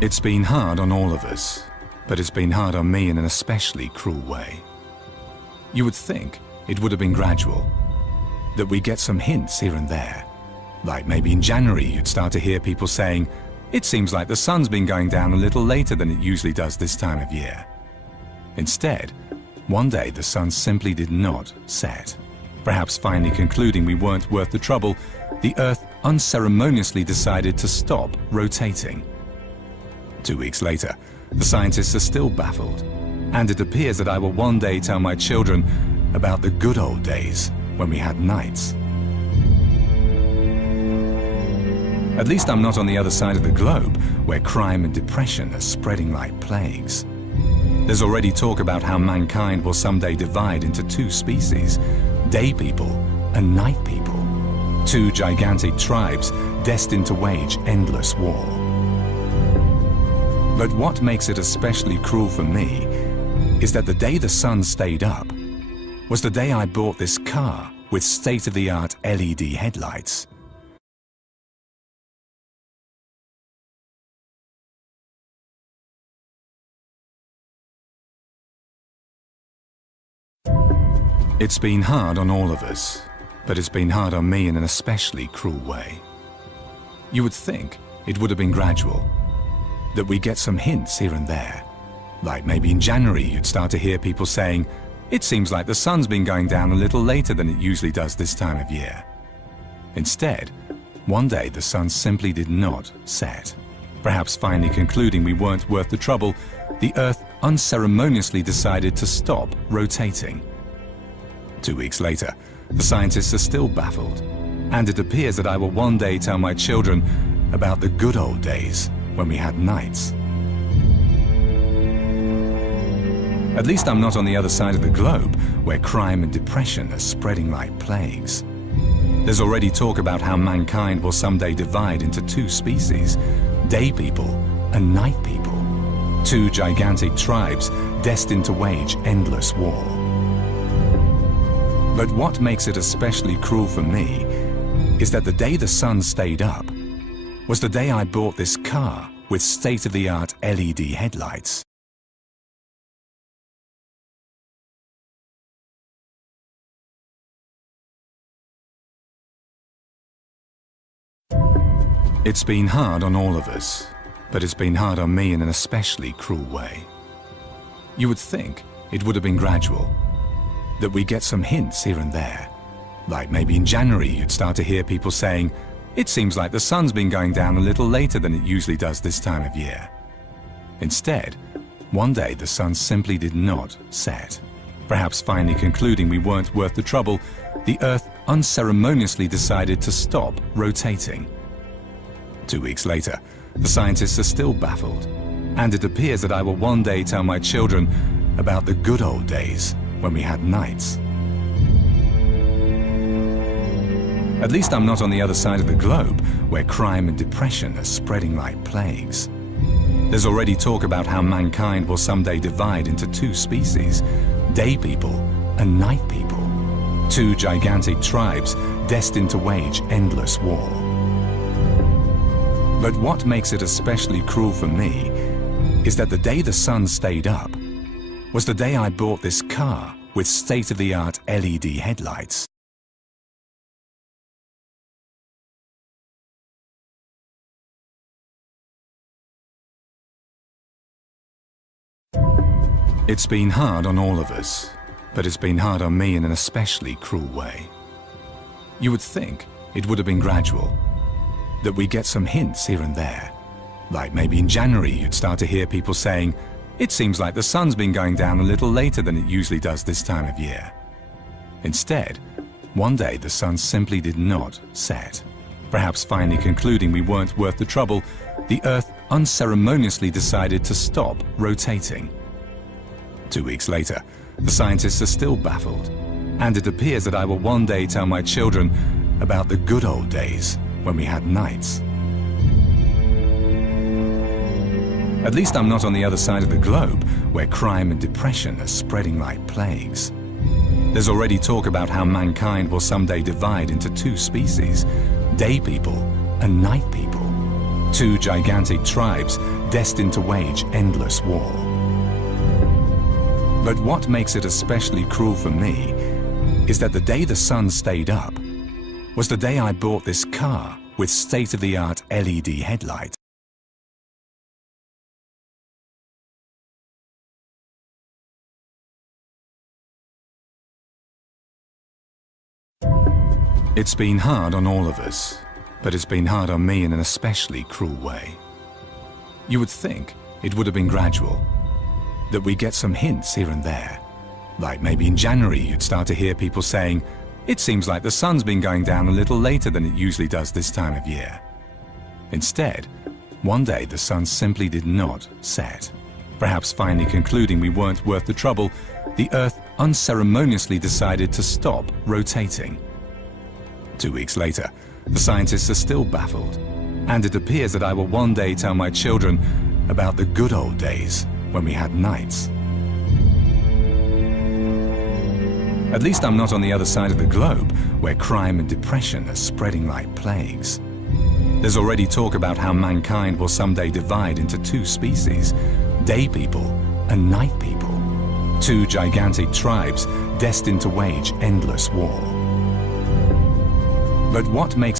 It's been hard on all of us, but it's been hard on me in an especially cruel way. You would think it would have been gradual, that we get some hints here and there. Like maybe in January you'd start to hear people saying, "It seems like the sun's been going down a little later than it usually does this time of year." Instead, one day the sun simply did not set. Perhaps finally concluding we weren't worth the trouble, the Earth unceremoniously decided to stop rotating. 2 weeks later, the scientists are still baffled, and it appears that I will one day tell my children about the good old days when we had nights. At least I'm not on the other side of the globe, where crime and depression are spreading like plagues. There's already talk about how mankind will someday divide into two species, day people and night people, two gigantic tribes destined to wage endless war. But what makes it especially cruel for me is that the day the sun stayed up was the day I bought this car with state-of-the-art LED headlights. It's been hard on all of us, but it's been hard on me in an especially cruel way. You would think it would have been gradual, that we get some hints here and there. Like maybe in January you'd start to hear people saying, "It seems like the sun's been going down a little later than it usually does this time of year." Instead, one day the sun simply did not set. Perhaps finally concluding we weren't worth the trouble, the Earth unceremoniously decided to stop rotating. 2 weeks later, the scientists are still baffled, and it appears that I will one day tell my children about the good old days when we had nights. At least I'm not on the other side of the globe, where crime and depression are spreading like plagues. There's already talk about how mankind will someday divide into two species, day people and night people, two gigantic tribes destined to wage endless war. But what makes it especially cruel for me is that the day the sun stayed up was the day I bought this car with state-of-the-art LED headlights. It's been hard on all of us, but it's been hard on me in an especially cruel way. You would think it would have been gradual, that we get some hints here and there. Like maybe in January you'd start to hear people saying, "It seems like the sun's been going down a little later than it usually does this time of year." Instead, one day the sun simply did not set. Perhaps finally concluding we weren't worth the trouble, the Earth unceremoniously decided to stop rotating. 2 weeks later, the scientists are still baffled, and it appears that I will one day tell my children about the good old days when we had nights. At least I'm not on the other side of the globe, where crime and depression are spreading like plagues. There's already talk about how mankind will someday divide into two species, day people and night people, two gigantic tribes destined to wage endless war. But what makes it especially cruel for me is that the day the sun stayed up was the day I bought this car with state-of-the-art LED headlights. It's been hard on all of us, but it's been hard on me in an especially cruel way. You would think it would have been gradual, that we get some hints here and there. Like maybe in January you'd start to hear people saying, "It seems like the sun's been going down a little later than it usually does this time of year." Instead, one day the sun simply did not set. Perhaps finally concluding we weren't worth the trouble, the Earth unceremoniously decided to stop rotating. 2 weeks later, the scientists are still baffled, and it appears that I will one day tell my children about the good old days when we had nights. At least I'm not on the other side of the globe, where crime and depression are spreading like plagues. There's already talk about how mankind will someday divide into two species, day people and night people, Two gigantic tribes destined to wage endless war. But what makes it especially cruel for me is that the day the sun stayed up was the day I bought this car with state-of-the-art LED headlights. It's been hard on all of us, but it's been hard on me in an especially cruel way. You would think it would have been gradual, that we get some hints here and there. Like maybe in January you'd start to hear people saying, "It seems like the sun's been going down a little later than it usually does this time of year." Instead, one day the sun simply did not set. Perhaps finally concluding we weren't worth the trouble, the Earth unceremoniously decided to stop rotating. 2 weeks later, the scientists are still baffled, and it appears that I will one day tell my children about the good old days when we had nights. At least I'm not on the other side of the globe, where crime and depression are spreading like plagues. There's already talk about how mankind will someday divide into two species, day people and night people. Two gigantic tribes destined to wage endless war. But what makes